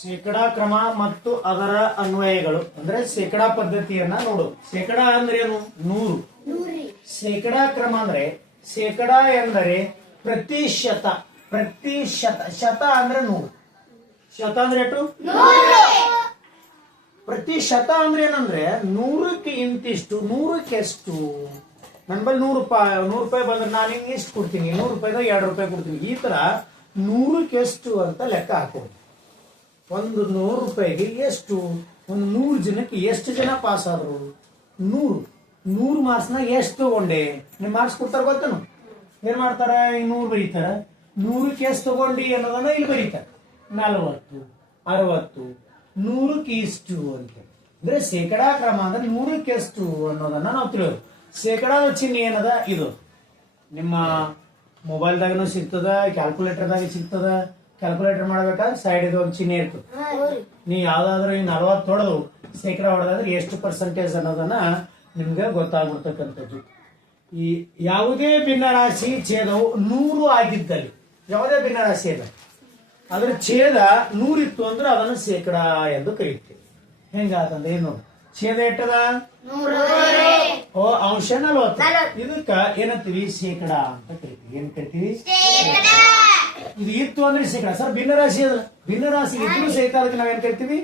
ಶೇಕಡಾ ಕ್ರಮ ಮತ್ತು ಅದರ ಅನ್ವಯಗಳು ಅಂದ್ರೆ ಶೇಕಡಾ ಪದ್ಧತಿಯನ್ನ ನೋಡು. ಶೇಕಡಾ ಅಂದ್ರೆ ಏನು? 100. ಶೇಕಡಾ ಕ್ರಮ ಅಂದ್ರೆ ಶೇಕಡಾ ಎಂದರೆ ಪ್ರತಿಶತ. ಶತ ಅಂದ್ರೆ 100. ಶತ ಅಂದ್ರೆ ಎಷ್ಟು? ಪ್ರತಿಶತ ಅಂದ್ರೆ ಏನಂದ್ರೆ 100ಕ್ಕೆ ಇಂತಿಷ್ಟು, 100ಕ್ಕೆ ಎಷ್ಟು. ನನ್ ಬಲ್ಲಿ 100 ರೂಪಾಯಿ ಬಂದ್ರೆ ನಾನು ಹಿಂಗೆ ಎಷ್ಟು ಕೊಡ್ತೀನಿ, 100 ರೂಪಾಯಿದಾಗ 2 ರೂಪಾಯಿ ಕೊಡ್ತೀನಿ. ಈ ತರ 100ಕ್ಕೆ ಎಷ್ಟು ಅಂತ ಲೆಕ್ಕ ಹಾಕೋದು. ಒಂದು 100 ರೂಪಾಯಿಗೆ ಎಷ್ಟು, ಒಂದು 100 ಜನಕ್ಕೆ ಎಷ್ಟು ಜನ ಪಾಸ್ ಆದ್ರು? 100 ಮಾರ್ಕ್ಸ್ನಾಗ ಎಷ್ಟು ತಗೊಂಡೆ? ನಿಮ್ ಮಾರ್ಕ್ಸ್ ಕೊಡ್ತಾರ ಗೊತ್ತೇನು? ಏನ್ ಮಾಡ್ತಾರ? 100 ಬರೀತಾರ. 100ಕ್ಕೆ ಎಷ್ಟು ತಗೊಂಡಿ ಅನ್ನೋದನ್ನ ಇಲ್ಲಿ ಬರೀತಾರ. 40, 60, 100ಕ್ಕೆ ಇಷ್ಟು ಅಂತ. ಅಂದ್ರೆ ಶೇಕಡಾ ಕ್ರಮ ಅಂದ್ರೆ 100ಕ್ಕೆ ಎಷ್ಟು ಅನ್ನೋದನ್ನ ನಾವು ತಿಳಿಯೋದು. ಶೇಕಡಾದ ಚಿಹ್ನೆ ಏನದ? ಇದು ನಿಮ್ಮ ಮೊಬೈಲ್ದಾಗನು ಸಿಗ್ತದ, ಕ್ಯಾಲ್ಕುಲೇಟರ್ದಾಗ ಸಿಗ್ತದ. ಕ್ಯಾಲ್ಕುಲೇಟರ್ ಮಾಡ್ಬೇಕಾದ್ರೆ ಸೈಡ್ ಇದು ಒಂದು ಚಿಹ್ನೆ ಇರ್ತದೆ. ನೀವು ಯಾವ್ದಾದ್ರು 40 ಹೊಡೆದು ಶೇಕಡಾ ಹೊಡೆದಾದ್ರೆ ಎಷ್ಟು ಪರ್ಸೆಂಟೇಜ್ ಅನ್ನೋದನ್ನ ನಿಮ್ಗೆ ಗೊತ್ತಾಗ್ಬಿಡ್ತಕ್ಕಂಥದ್ದು. ಈ ಯಾವುದೇ ಭಿನ್ನರಾಶಿ ಛೇದವು 100 ಆಗಿದ್ದಲ್ಲಿ, ಯಾವುದೇ ಭಿನ್ನರಾಶಿ ಇದೆ ಅದ್ರ ಛೇದ 100 ಇತ್ತು ಅಂದ್ರೆ ಅದನ್ನು ಶೇಕಡಾ ಎಂದು ಕರೀತೀವಿ. ಹೆಂಗಾತಂದ್ರೆ ಏನು? ಛೇದ ಎಟ್ಟದ? ಅಂಶ 40. ಇದಕ್ಕ ಏನಂತೀವಿ? ಶೇಕಡಾ ಅಂತ ಕರಿತೀವಿ. ಏನ್ ಕರಿತೀವಿ? ಇದು ಇತ್ತು ಅಂದ್ರೆ ಶೇಕಡಾ. ಸರ್ ಭಿನ್ನರಾಶಿ ಅದ, ಭಿನ್ನರಾಶಿ ಇದ್ರು ಸಹಿತ ಅದಕ್ಕೆ ನಾವೇನ್ ಕರಿತೀವಿ?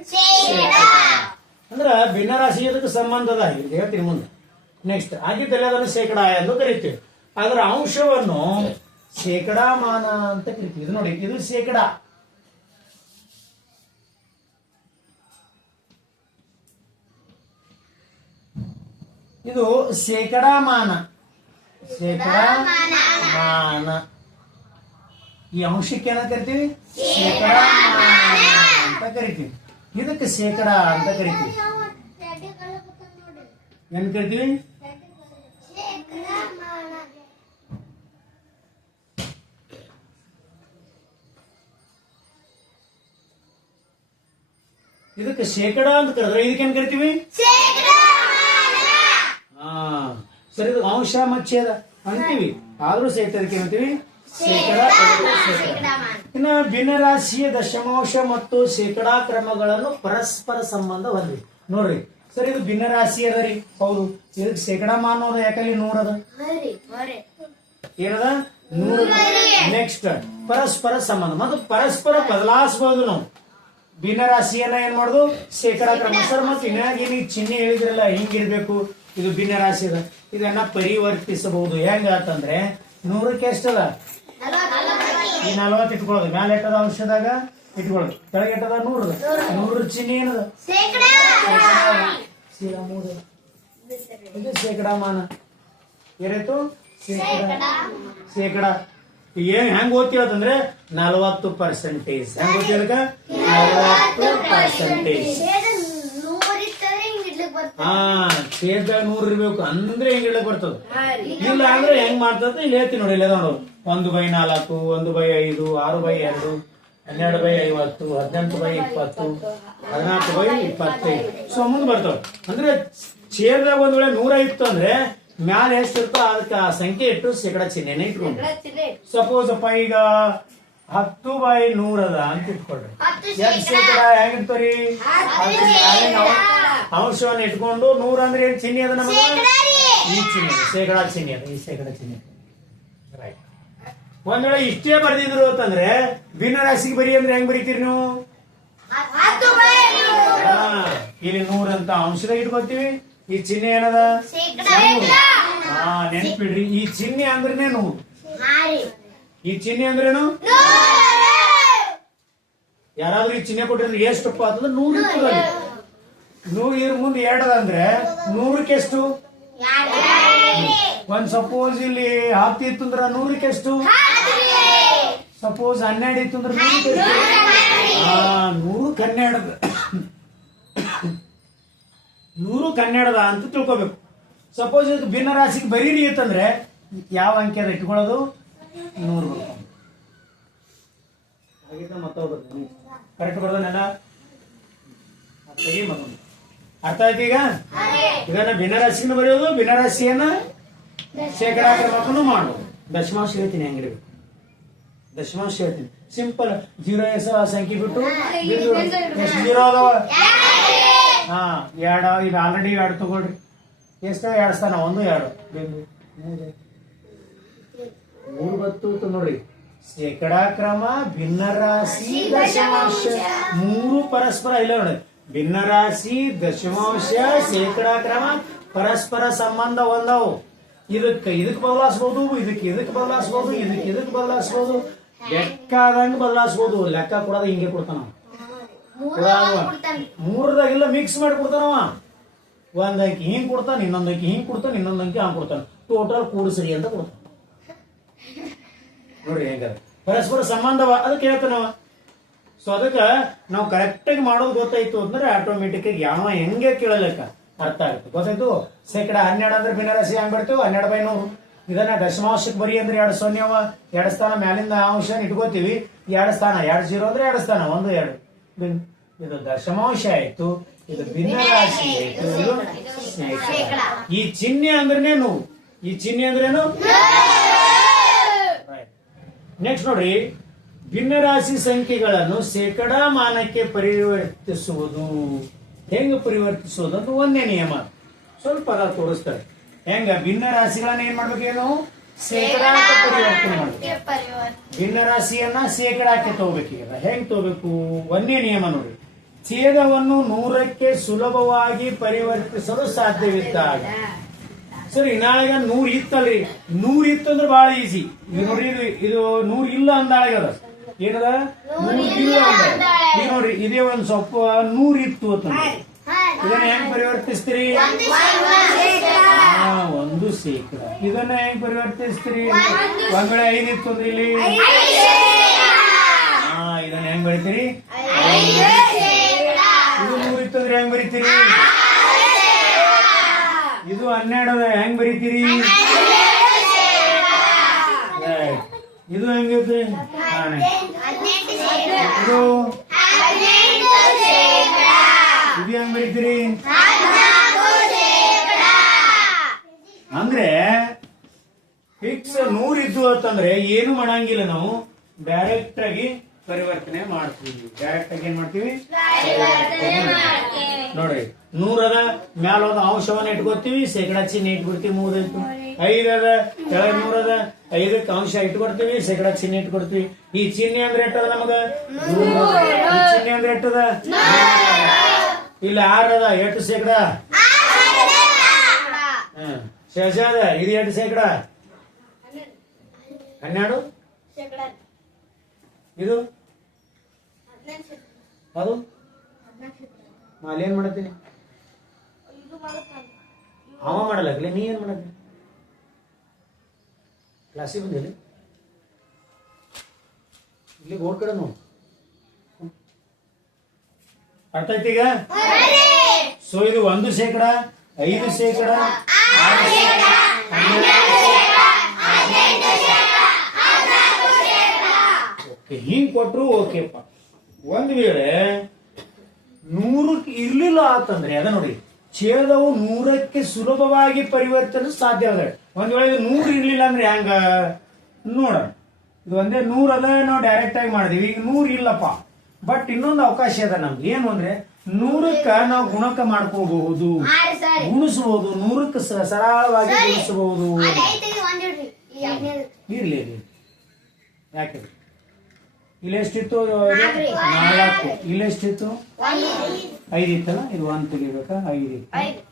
ಅಂದ್ರ ಭಿನ್ನರಾಶಿ ಅದಕ್ಕೆ ಸಂಬಂಧ ಅದ. ಹೇಳ್ತೀನಿ ಮುಂದೆ. ನೆಕ್ಸ್ಟ್ ಆಗಿದ್ದಲ್ಲಿ ಅದನ್ನು ಶೇಕಡಾ ಎಂದು ಕರಿತೀವಿ. ಅದರ ಅಂಶವನ್ನು ಶೇಕಡಾ ಮಾನ ಅಂತ ಕರಿತೀವಿ. ಇದು ನೋಡಿ, ಇದು ಶೇಕಡಾ. ಇದು ಶೇಕಡಾ ಮಾನ. ಈ ಅಂಶಕ್ಕೆ ಏನ ಕರಿತೀವಿ? ಶೇಕಡಾ ಮಾನ ಅಂತ ಕರಿತೀವಿ. ಇದಕ್ಕೆ ಶೇಕಡಾ ಅಂತ ಕರಿತೀವಿ. ಏನ್ ಕರಿತೀವಿ? ಇದಕ್ಕೆ ಶೇಕಡಾ ಅಂತ ಕರೆದ್ರೆ ಇದಕ್ಕೇನ್ ಕರಿತೀವಿ? ಸರಿ, ಇದು ಅಂಶ ಮತ್ತು ಛೇದ ಅಂತೀವಿ. ಆದ್ರೂ ಸಹಿತ ಅದಕ್ಕೆ ಏನಂತೀವಿ? ಶೇಕಡಾ. ಇನ್ನು ಭಿನ್ನರಾಶಿಯ ದಶಮಾಂಶ ಮತ್ತು ಶೇಕಡಾ ಕ್ರಮಗಳನ್ನು ಪರಸ್ಪರ ಸಂಬಂಧ ಹೊಂದಿವೆ. ನೋಡ್ರಿ ಸರ್, ಇದು ಭಿನ್ನರಾಶಿ ಅದ ರೀ. ಹೌದು, ಇದಕ್ಕೆ ಶೇಕಡಾ ಮಾನ ಅದ. ಯಾಕಂದ್ರೆ 100 ಅದ. ಏನದ? 100. ನೆಕ್ಸ್ಟ್ ಪರಸ್ಪರ ಸಂಬಂಧ ಮತ್ತು ಪರಸ್ಪರ ಬದಲಾಯಿಸಬಹುದು. ನಾವು ಭಿನ್ನರಾಶಿಯನ್ನ ಏನ್ ಮಾಡುದು? ಶೇಕಡಾ ಕ್ರಮ. ಸರ್ ಮತ್ತೆ ಇನ್ನಾಗ ಏನ್ ಚಿಹ್ನೆ ಹೇಳಿದ್ರಲ್ಲ ಹಿಂಗಿರ್ಬೇಕು, ಇದು ಭಿನ್ನರಾಶಿ ಅದ, ಇದನ್ನ ಪರಿವರ್ತಿಸಬಹುದು. ಹೆಂಗಂತಂದ್ರೆ 100ಕ್ಕೆ ಎಷ್ಟದ? ಈ 40 ಇಟ್ಕೊಳ್ಳೋದು. ಮ್ಯಾಲ ಎಟ್ಟದ? ಅಂಶದಾಗ ಇಟ್ಕೊಳ್ಳೋದು. ಕೆಳಗೆ ಎಟ್ಟದ? 100 ಚಿಹ್ನೆ ಏನದ? ಇದು ಶೇಕಡಾ ಮಾನ. ಏನಾಯ್ತು? ಶೇಕಡಾ. ಏನ್ ಹೆಂಗ್ ಓದ್ತೀವತ್ತಂದ್ರೆ 40%. ಹೆಂಗ್ ಓದ್ತೀವಕ್ಕ? 40%. ಛೇದ 100 ಇರ್ಬೇಕು ಅಂದ್ರೆ ಹೆಂಗ್ ಹೇಳಕ್ ಬರ್ತದ. ಇಲ್ಲ ಅಂದ್ರೆ ಹೆಂಗ್ ಮಾಡ್ತದ ಇಲ್ಲಿ ಹೇಳ್ತೀನಿ ನೋಡಿ. ಇಲ್ಲ ನೋಡು, 1/4, 1/5, 6/2, 12/50, 18/20, 14/25. ಸೊ ಮುಂದೆ ಬರ್ತಾವ. ಅಂದ್ರೆ ಛೇದದಾಗ ಒಂದ್ ವೇಳೆ 100 ಇತ್ತು ಅಂದ್ರೆ ಮ್ಯಾಲ ಎಷ್ಟಿರ್ತೋ ಅದಕ್ಕೆ ಆ ಸಂಖ್ಯೆ ಇಟ್ಟು ಶೇಕಡಾ ಚಿಹ್ನೆನ ಇಟ್ಕೊಂಡು. ಸಪೋಸ್ ಅಪ್ಪ ಈಗ 10/100 ಅದ ಅಂತ ಇಟ್ಕೊಳ್ರಿ. ಶೇಕಡಾ ಹೆಂಗಿರ್ತಾವ್ರಿ? ಅಂಶವನ್ನು ಇಟ್ಕೊಂಡು 100 ಅಂದ್ರೆ ಏನ್ ಚಿಹ್ನೆ ಅದ ನಮಗೆ? ಈ ಚಿಹ್ನೆ ಶೇಕಡಾ ಚಿಹ್ನೆ ಅದ. ಈ ಶೇಕಡಾ ಚಿಹ್ನೆ ರೈಟ್. ಒಂದ್ ವೇಳೆ ಇಷ್ಟೇ ಬರ್ದಿದ್ರು ಅಂತಂದ್ರೆ ಭಿನ್ನರಾಶಿಗೆ ಬರಿ ಅಂದ್ರೆ ಹೆಂಗ್ ಬರೀತೀರಿ ನೀವು? ಇಲ್ಲಿ 100 ಅಂತ ಅಂಶದಾಗ ಇಟ್ಕೊತೀವಿ. ಈ ಚಿಹ್ನೆ ಏನದ? ನೆನ್ಪಿಡ್ರಿ, ಈ ಚಿಹ್ನೆ ಅಂದ್ರೇನೆ 100. ಈ ಚಿಹ್ನೆ ಅಂದ್ರೇನು? ಯಾರಾದ್ರೂ ಈ ಚಿಹ್ನೆ ಕೊಟ್ಟಿದ್ರೆ ಎಷ್ಟಪ್ಪ ಅಂತಂದ್ರೆ 100 ಇರ್ತದೆ. 100 ಇದ್ರ ಮುಂದೆ 2 ಅದ ಅಂದ್ರೆ 100ಕ್ಕೆ ಎಷ್ಟು? ಒಂದ್ ಸಪೋಸ್ ಇಲ್ಲಿ 10 ಇತ್ತು ಅಂದ್ರೆ 100ಕ್ಕೆ ಎಷ್ಟು? ಸಪೋಸ್ 12 ಇತ್ತು ಅಂದ್ರೆ 100ಕ್ಕೆ ಎಷ್ಟು? 100ಕ್ಕೆ 12 ಅಂತ ತಿಳ್ಕೊಬೇಕು. ಸಪೋಸ್ ಇದಕ್ಕೆ ಭಿನ್ನರಾಶಿಗೆ ಬರೀರಿ ಅಂತಂದ್ರೆ ಯಾವ ಅಂಕೆ ಅದ ಇಟ್ಕೊಳ್ಳೋದು? 100. ಕರೆಕ್ಟ್ ಬರ್ದಾನೆಲ್ಲ ಅರ್ಥ ಆಯ್ತು. ಈಗ ಇದನ್ನ ಭಿನ್ನರಾಶಿನ ಬರೆಯೋದು, ಭಿನ್ನರಾಶಿಯನ್ನ ಶೇಕಡಾ ಕ್ರಮಕ್ಕೂ ಮಾಡೋದು. ದಶಮಾಂಶ ಹೇಳ್ತೀನಿ ಹೆಂಗಿರ್ಬೇಕು. ದಶಮಾಂಶ ಹೇಳ್ತೀನಿ ಸಿಂಪಲ್. 0 ಸಂಖ್ಯೆ ಬಿಟ್ಟು ಎಷ್ಟು 0 ಅದಾವ? ಹಾ 2. ಇದು ಆಲ್ರೆಡಿ 2 ತಗೊಳ್ರಿ. ಎಷ್ಟು 2 ಸ್ಥಾನ 1 2 3 ಬತ್ತು ನೋಡ್ರಿ. ಶೇಕಡಾ ಕ್ರಮ, ಭಿನ್ನರಾಶಿ, ದಶಮಾಂಶ 3 ಪರಸ್ಪರ ಇಲ್ಲ ನೋಡಿ. ಭಿನ್ನರಾಶಿ, ದಶಮಾಂಶ, ಶೇಕಡಾ ಕ್ರಮ ಪರಸ್ಪರ ಸಂಬಂಧ ಹೊಂದವು. ಇದಕ್ಕೆ ಬದಲಾಯಿಸಬಹುದು, ಇದಕ್ಕೆ ಬದಲಾಯಿಸಬಹುದು, ಇದಕ್ಕೆ ಬದಲಾಯಿಸಬಹುದು, ಬೇಕಾದಂಗ ಬದಲಾಯಿಸಬಹುದು. ಲೆಕ್ಕ ಕೊಡೋದ ಹಿಂಗೆ ಕೊಡ್ತಾನ 3ದಾಗ ಇಲ್ಲ ಮಿಕ್ಸ್ ಮಾಡಿ ಕೊಡ್ತಾನವ. ಒಂದ್ ಅಂಕಿ ಹಿಂಗ್ ಕೊಡ್ತಾನ, ಇನ್ನೊಂದ್ ಅಂಕಿ ಹಿಂಗ್ ಕೊಡ್ತಾನ, ಇನ್ನೊಂದ್ ಅಂಕಿ ಹಂಗ್ ಕೊಡ್ತಾನ. ಟೋಟಲ್ ಕೂಡಿಸ್ರಿ ಅಂತ ಕೊಡ್ತಾನ. ನೋಡ್ರಿ ಹೆಂಗ ಪರಸ್ಪರ ಸಂಬಂಧವ ಅದಕ್ಕೆ ಹೇಳ್ತಾನವ. ಸೊ ಅದಕ್ಕ ನಾವು ಕರೆಕ್ಟ್ ಆಗಿ ಮಾಡೋದು ಗೊತ್ತಾಯ್ತು ಅಂದ್ರೆ ಆಟೋಮೆಟಿಕ್ ಆಗಿ ಯಾವ ಹೆಂಗೆ ಕೇಳಲೆಕ್ಕ ಅರ್ಥ ಆಗುತ್ತೆ. ಗೊತ್ತಾಯ್ತು? ಶೇಕಡ 12 ಅಂದ್ರೆ ಭಿನ್ನರಾಶಿ ಹೆಂಗ್ ಬರ್ತೀವಿ? 12/100. ಇದನ್ನ ದಶಮಾಂಶಕ್ಕೆ ಬರಿ ಅಂದ್ರೆ 2 0 ಅವ. 2 ಸ್ಥಾನ ಮ್ಯಾಲಿಂದ ಅಂಶ ಇಟ್ಕೋತೀವಿ. 2 ಸ್ಥಾನ 2 0 ಅಂದ್ರೆ 2 ಸ್ಥಾನ 1 2. ಇದು ದಶಮಾಂಶ ಆಯ್ತು, ಇದು ಭಿನ್ನರಾಶಿ ಆಯ್ತು, ಇದು ಶೇಕಡ. ಈ ಚಿಹ್ನೆ ಅಂದ್ರೇನು? ಈ ಚಿಹ್ನೆ ಅಂದ್ರೇನು? ನೆಕ್ಸ್ಟ್ ನೋಡ್ರಿ, ಭಿನ್ನರಾಶಿ ಸಂಖ್ಯೆಗಳನ್ನು ಶೇಕಡಾ ಮಾನಕ್ಕೆ ಪರಿವರ್ತಿಸುವುದು. ಹೆಂಗ ಪರಿವರ್ತಿಸುವುದು ಅಂತ ಒಂದೇ ನಿಯಮ. ಸ್ವಲ್ಪ ಅದ ತೋರಿಸ್ತಾರೆ ಹೆಂಗ. ಭಿನ್ನರಾಶಿಗಳನ್ನ ಏನ್ ಮಾಡ್ಬೇಕೇನು? ಶೇಕಡಾಕ್ಕೆ ಪರಿವರ್ತನೆ ಮಾಡ್ಬೇಕು. ಭಿನ್ನರಾಶಿಯನ್ನ ಶೇಕಡಾಕ್ಕೆ ತಗೋಬೇಕೀಗ. ಹೆಂಗ್ ತಗೋಬೇಕು? ಒಂದೇ ನಿಯಮ ನೋಡಿ. ಛೇದವನ್ನು 100ಕ್ಕೆ ಸುಲಭವಾಗಿ ಪರಿವರ್ತಿಸಲು ಸಾಧ್ಯವಿದ್ದಾಗ. ಸರಿ, ನಾಳೆಗ 100 ಇತ್ತಲ್ರಿ, 100 ಇತ್ತಂದ್ರೆ ಬಹಳ ಈಸಿ. ಇದು ನೋಡ್ರಿ, ಇದು 100 ಇಲ್ಲ ಅಂದಾಳಗದ. ಏನದ? 100 ಇಲ್ಲ ಅಂದ. ಈಗ ನೋಡ್ರಿ, ಇದೇ ಒಂದ್ ಸ್ವಲ್ಪ 100 ಇತ್ತು ಅಂತ ಇದನ್ನ ಹೆಂಗ್ ಪರಿವರ್ತಿಸ್ತೀರಿ? 1 ಶೇಕಡ. ಇದನ್ನ ಹೆಂಗ್ ಪರಿವರ್ತಿಸ್ತೀರಿ? ಒಂದ್ ವೇಳೆ 5 ಇತ್ತು ಅಂದ್ರೆ ಇಲ್ಲಿ ಇದನ್ನ ಹೆಂಗ್ ಬರೀತೀರಿ? ಇದು 100 ಇತ್ತು ಅಂದ್ರೆ ಹೆಂಗ್ ಬರೀತೀರಿ? ಇದು 12 ಹೆಂಗ್ ಬರೀತೀರಿ? ಇದು ಹೆಂಗೈತ್ರಿ? ಇದು ಹೆಂಗ್ ಬರೀತೀರಿ? ಅಂದ್ರೆ ಫಿಕ್ಸ್ 100 ಇದ್ದು ಅಂತಂದ್ರೆ ಏನು ಮಾಡಂಗಿಲ್ಲ, ನಾವು ಡೈರೆಕ್ಟ್ ಆಗಿ ಪರಿವರ್ತನೆ ಮಾಡ್ತೀವಿ. ಡೈರೆಕ್ಟ್ ಆಗಿ ಏನ್ ಮಾಡ್ತೀವಿ? ನೋಡ್ರಿ, 100 ಅದ, ಮ್ಯಾಲ ಒಂದು ಅಂಶವನ್ನ ಇಟ್ಕೊತೀವಿ, ಶೇಕಡಾ ಚಿಹ್ನೆ ಇಟ್ಕೊಡ್ತೀವಿ. 3 ಆಯ್ತು. 5 ಅದ, ಕೆಳಗೆ 100 ಅದ, 5ಕ್ಕೆ ಅಂಶ ಇಟ್ಕೊಡ್ತೀವಿ, ಶೇಕಡಾ ಚಿಹ್ನೆ ಇಟ್ಕೊಡ್ತೀವಿ. ಈ ಚಿಹ್ನೆ ಅಂದ್ರೆ ಎಟ್ಟದ ನಮಗ? ಈ ಚಿಹ್ನೆ ಅಂದ್ರೆ ಎಟ್ಟದ? ಇಲ್ಲಿ 6 ಅದ, 8 ಶೇಕಡಾ. ಶೇಷಾದ ಇದು 8 ಶೇಕಡಾ. 12 ಇದು ಅದು ಅಲ್ಲಿ ಏನ್ ಮಾಡತ್ತೀನಿ? ಅವ ಮಾಡಲಾಗ್ಲಿ, ನೀ ಏನ್ ಮಾಡತ್ತೀನಿ? ಕ್ಲಾಸಿಗೆ ಬಂದಿಲ್ಲ, ಇಲ್ಲಿ ಬೋರ್ಡ್ ಕಡೆ ನೋಡು. ಅರ್ಥ ಆಯ್ತು ಈಗ? ಸೊ ಇದು 1 ಶೇಕಡಾ, 5 ಶೇಕಡಾ, 6 ಶೇಕಡಾ, 12 ಓಕೆ. ಹಿಂಗ್ ಕೊಟ್ರು ಓಕೆಪ್ಪ. ಒಂದ್ ವೇಳೆ 100ಕ್ಕೆ ಇರ್ಲಿಲ್ಲ ಅಂತಂದ್ರೆ ಅದ ನೋಡಿ, ಛೇದವು 100ಕ್ಕೆ ಸುಲಭವಾಗಿ ಪರಿವರ್ತನೆ ಸಾಧ್ಯವಾದ. ಒಂದ್ ವೇಳೆ 100 ಇರ್ಲಿಲ್ಲ ಅಂದ್ರೆ ಹೆಂಗ ನೋಡೋಣ. ಇದು ಒಂದೇ 100 ಅದ, ನಾವು ಡೈರೆಕ್ಟ್ ಆಗಿ ಮಾಡಿದೀವಿ. ಈಗ 100 ಇಲ್ಲಪ್ಪ, ಬಟ್ ಇನ್ನೊಂದು ಅವಕಾಶ ಅದ ನಮ್ಗೆ. ಏನು ಅಂದ್ರೆ 100ಕ್ಕ ನಾವು ಗುಣಕ ಮಾಡ್ಕೋಬಹುದು, ಗುಣಿಸಬಹುದು. 100ಕ್ಕೆ ಸರಳವಾಗಿ ಗುಣಿಸಬಹುದು. ಇರ್ಲಿ ಯಾಕೆ? ಇಲ್ಲಿ ಎಷ್ಟಿತ್ತು? 4. ಇಲ್ಲಿ ಎಷ್ಟಿತ್ತು? 5 ಇತ್ತಲ್ಲ, ಇದು 1 ತೆಗಿಬೇಕಾ? 5 ಇತ್ತು.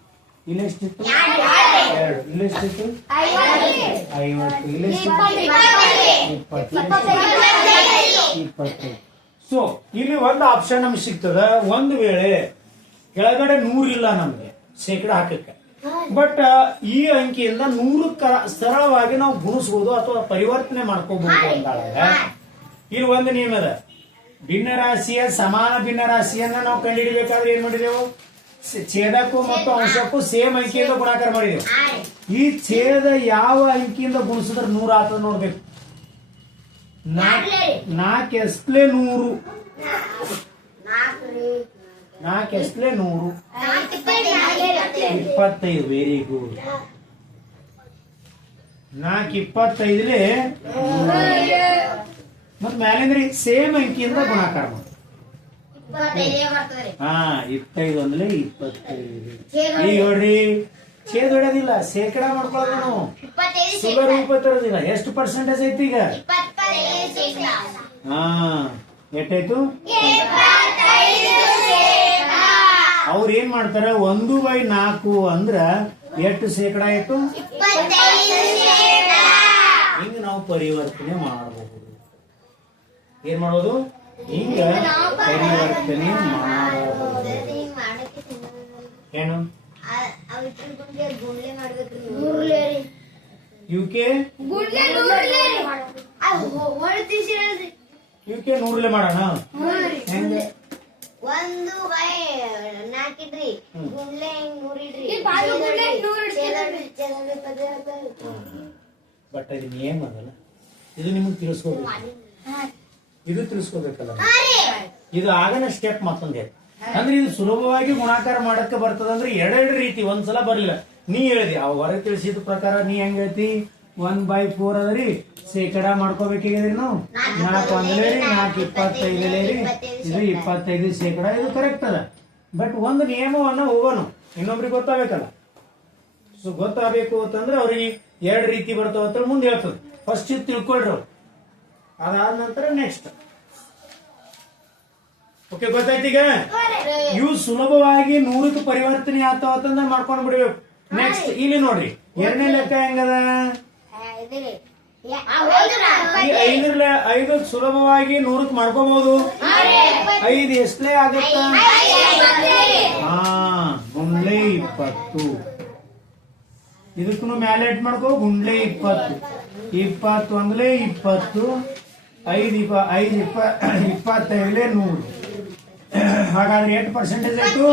ಇಲ್ಲಿ ಎಷ್ಟಿತ್ತು? 2. ಇಲ್ಲಿ ಎಷ್ಟಿತ್ತು? 50. ಇಲ್ಲಿ ಎಷ್ಟಿತ್ತು? 20. ಸೊ ಇಲ್ಲಿ ಒಂದು ಆಪ್ಷನ್ ನಮ್ಗೆ ಸಿಗ್ತದ. ಒಂದು ವೇಳೆ ಕೆಳಗಡೆ 100 ಇಲ್ಲ ನಮ್ಗೆ ಶೇಕಡಾ ಹಾಕಕ್ಕೆ, ಬಟ್ ಈ ಅಂಕಿಯಿಂದ 100ಕ್ಕೆ ಸರಳವಾಗಿ ನಾವು ಗುಣಿಸಬಹುದು ಅಥವಾ ಪರಿವರ್ತನೆ ಮಾಡ್ಕೋಬಹುದು ಅಂದಾಗ ಇಲ್ಲಿ ಒಂದು ನಿಯಮ ಅದ. ಭಿನ್ನರಾಶಿಯ ಸಮಾನ ಭಿನ್ನರಾಶಿಯನ್ನ ನಾವು ಕಂಡುಹಿಡಿಬೇಕಾದ್ರೆ ಏನ್ ಮಾಡಿದೆವು? ಛೇದಕ್ಕೂ ಮತ್ತು ಅಂಶಕ್ಕೂ ಸೇಮ್ ಅಂಕಿಯಿಂದ ಗುಣಾಕಾರ ಮಾಡಿದೆವು. ಈ ಛೇದ ಯಾವ ಅಂಕಿಯಿಂದ ಗುಣಿಸಿದ್ರೆ 100 ಆತದ ನೋಡ್ಬೇಕು. 4 ಎಸ್ಪ್ಲೆ 100, 4 ಎಸ್ಪ್ಲೆ 100, 25. Very good. 4 25 ಮತ್ ಮ್ಯಾಲಿಂದ್ರಿ ಸೇಮ್ ಅಂಕಿಯಿಂದ ಗುಣಾಕಾರ ಮಾಡಿ. 25 ಬರ್ತದ್ರಿ. 25 ಒಂದ್ಲೆ 25. ಈಗ ನೋಡ್ರಿ ಛೇದ್ ಹೊಡೆಯೋದಿಲ್ಲ, ಶೇಕಡ ಮಾಡ್ಕೊಳ್ಳೋದು ನಾವು. 25 ಸುಲಭ ರೂಪ ತರೋದಿಲ್ಲ. ಎಷ್ಟು ಪರ್ಸೆಂಟೇಜ್ ಐತಿ ಈಗ? 25 ಶೇಕಡ. ಎಷ್ಟಾಯ್ತು? 25 ಶೇಕಡ. ಅವ್ರ ಏನ್ ಮಾಡ್ತಾರ, 1/4 ಅಂದ್ರ ಎಷ್ಟು ಶೇಕಡ ಆಯ್ತು? 25 ಶೇಕಡ. ಹಿಂಗ ನಾವು ಪರಿವರ್ತನೆ ಮಾಡಬಹುದು. ಏನ್ ಮಾಡೋದು? ಹಿಂಗ ಪರಿವರ್ತನೆ ಮಾಡಬಹುದು. ಏನು ಗುಂಡ್ಲೆ ಮಾಡ್ಬೇಕ್ರಿ. ನೂರ್ಲೆ ರೀ. ಯುಕೆ ಗುಂಡ್ಲೆ ನೂರ್ಲೆ ರೀ. ಯುಕೆ ನೂರ್ಲೆ ಮಾಡೋಣ. ಹೆಂಗ? 1/4 ಇಡ್ರಿ. ಗುಂಡ್ಲೆ ಹಿಂಗ್ 100 ಇಡ್ರಿ. ಬಟ್ ಇದು ನಿಯಮ ಅದಲ್ಲ, ಇದು ನಿಮಗ್ ತಿಳಿಸ್ಕೋಬೇಕು. ಇದು ತಿಳಿಸ್ಕೋಬೇಕಲ್ಲ. ಇದು ಆಗನ ಸ್ಟೆಪ್ ಮತ್ತೊಂದೇ. ಅಂದ್ರೆ ಇದು ಸುಲಭವಾಗಿ ಗುಣಾಕಾರ ಮಾಡಕ್ಕೆ ಬರ್ತದಂದ್ರೆ ಎರಡೆರಡು ರೀತಿ. ಒಂದ್ಸಲ ಬರ್ಲಿಲ್ಲ, ನೀ ಹೇಳಿದಿ ಅವ್ ಹೊರಗೆ ತಿಳಿಸಿದ ಪ್ರಕಾರ ನೀ ಹೆಂಗ್ ಹೇಳ್ತಿ? 1/4 ಅದರಿ, ಶೇಕಡ ಮಾಡ್ಕೋಬೇಕಾಗಿದ್ರಿ ನಾವು. 4 ಒಂದಲೇ ರೀ, 4 25 ರೀ, ಇದು 25 ಶೇಕಡ. ಇದು ಕರೆಕ್ಟ್ ಅದ. ಬಟ್ ಒಂದು ನಿಯಮವನ್ನ ಹೋಗೋಣ, ಇನ್ನೊಬ್ರಿಗೆ ಗೊತ್ತಾಗಬೇಕಲ್ಲ. ಸೊ ಗೊತ್ತಾಗಬೇಕು ಅಂತಂದ್ರೆ ಅವ್ರಿಗೆ ಎರಡು ರೀತಿ ಬರ್ತಾವ ಅಂತ ಮುಂದೆ ಹೇಳ್ತದೆ. ಫಸ್ಟ್ ಇದು ತಿಳ್ಕೊಳ್ರಿ ಅವ್ರು, ಅದಾದ ನಂತರ ನೆಕ್ಸ್ಟ್. ಓಕೆ, ಗೊತ್ತಾಯ್ತು ಈಗ? ಇವು ಸುಲಭವಾಗಿ 100ಕ್ಕೆ ಪರಿವರ್ತನೆ ಆಗ್ತಾವ ಅಂತಂದ್ರೆ ಮಾಡ್ಕೊಂಡ್ ಬಿಡ್ಬೇಕು. ನೆಕ್ಸ್ಟ್ ಇಲ್ಲಿ ನೋಡ್ರಿ, ಎರಡನೇ ಲೆಕ್ಕ ಹೆಂಗದ? ಈ 5 ಸುಲಭವಾಗಿ 100ಕ್ಕೆ ಮಾಡ್ಕೋಬಹುದು. 5 ಎಷ್ಟೇ ಆಗತ್ತ? ಗುಂಡ್ಲೆ 20. ಇದಕ್ಕೂ ಮ್ಯಾಲೆ ಎಟ್ ಮಾಡ್ಕೋ, ಗುಂಡ್ಲೆ 20. 20 ಒಂದ್ಲೆ 20, 5 25 100. ಹಾಗಾದ್ರೆ ಎಷ್ಟು ಪರ್ಸೆಂಟೇಜ್ ಆಯ್ತು?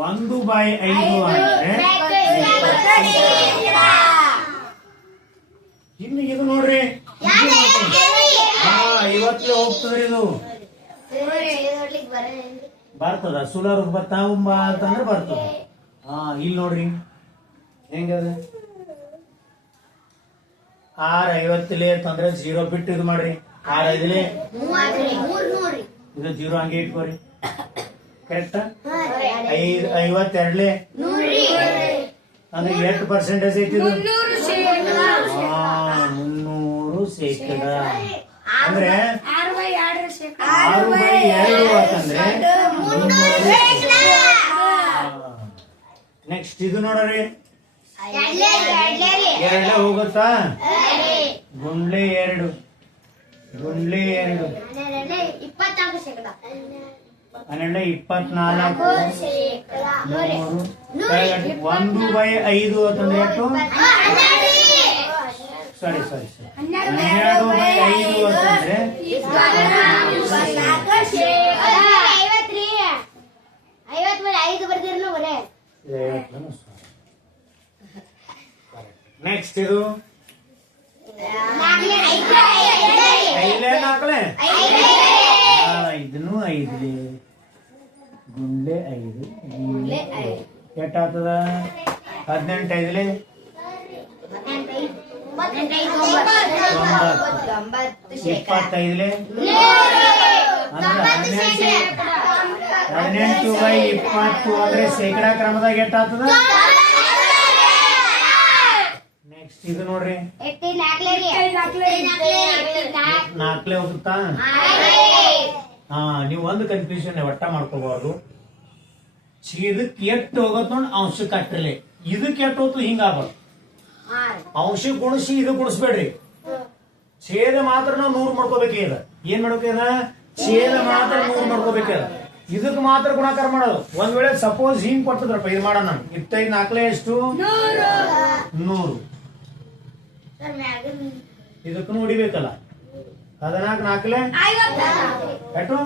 1/5 ಅಂದ್ರೆ ಇನ್ನು ಇದು ನೋಡ್ರಿ, 50 ಹೋಗ್ತದ್ರಿ. ಇದು ಬರ್ತದ, ಸುಲಭ ಬರ್ತಾವ ಅಂತಂದ್ರೆ ಬರ್ತದ. ಇಲ್ಲಿ ನೋಡ್ರಿ ಹೆಂಗದ? 6/50 ಅಂತಂದ್ರೆ 0 ಬಿಟ್ಟು ಇದು ಮಾಡ್ರಿ. 6/5 ಇದು 0 ಹಂಗೆ ಇಟ್ಕೋರಿ. ಕರೆಕ್ಟ್? 52 ಅಂದ್ರೆ ಎಷ್ಟು ಪರ್ಸೆಂಟೇಜ್ ಐತಿ? 300 ಶೇಕಡ. ಅಂದ್ರೆ 6/2 ಅಂತಂದ್ರೆ 300. ನೆಕ್ಸ್ಟ್ ಇದು ನೋಡ್ರಿ, 2 ಹೋಗುತ್ತಾ? ಗುಂಡ್ಲೆ 2, ಗುಂಡ್ಲೆ 2, 24 ಶೇಕಡ. 24 1/5 ಅಂತಂದ್ರೆ ಎಷ್ಟು? ಸಾರಿ 12/5 ಅಂತಂದ್ರೆ 50 ಬರ್ದಿರ್ನು ಬರೇ. ನೆಕ್ಸ್ಟ್ ಇದು 5 ಇದನ್ನು 5 ಗುಂಡ್ಲೆ 5 ಎಷ್ಟಾಗ್ತದ? 18 5 25 18/20 ಅಂದ್ರೆ ಶೇಕಡಾ ಕ್ರಮದಾಗ ಎಷ್ಟಾಗ್ತದ? ನೆಕ್ಸ್ಟ್ ಇದು ನೋಡ್ರಿ, 4 ಹೋಗುತ್ತಾ? ನೀವು ಒಂದು ಕನ್ಫ್ಯೂಷನ್ ಒಟ್ಟ ಮಾಡ್ಕೋಬಾರ್ದು. ಇದಕ್ಕೆ ಎಷ್ಟು ಹೋಗತ್ ನೋಡಿ ಅಂಶ ಕಟ್ಟಿರ್ಲಿ, ಇದಕ್ಕೆ ಎಷ್ಟು ಹೋತು ಹಿಂಗಾಗ್ಬಾರ್ದು. ಅಂಶ ಗುಣಿಸಿ ಇದು ಗುಣಿಸ್ಬೇಡ್ರಿ. ಛೇದ ಮಾತ್ರ ನಾವು 100 ಮಾಡ್ಕೋಬೇಕೀಗ. ಏನ್ ಮಾಡ್ಬೇಕೀಗ? ಛೇದ ಮಾತ್ರ 100 ಮಾಡ್ಕೋಬೇಕೀಗ. ಇದಕ್ಕೆ ಮಾತ್ರ ಗುಣಾಕಾರ ಮಾಡೋದು. ಒಂದ್ ವೇಳೆ ಸಪೋಸ್ ಹಿಂಗ್ ಕೊಡ್ತದ್ರಪ್ಪ, ಇದು ಮಾಡೋಣ. 25 4 ಎಷ್ಟು? 100. ಇದಕ್ಕೂ ನೋಡಿಬೇಕಲ್ಲ. 14 4 ಎಷ್ಟು?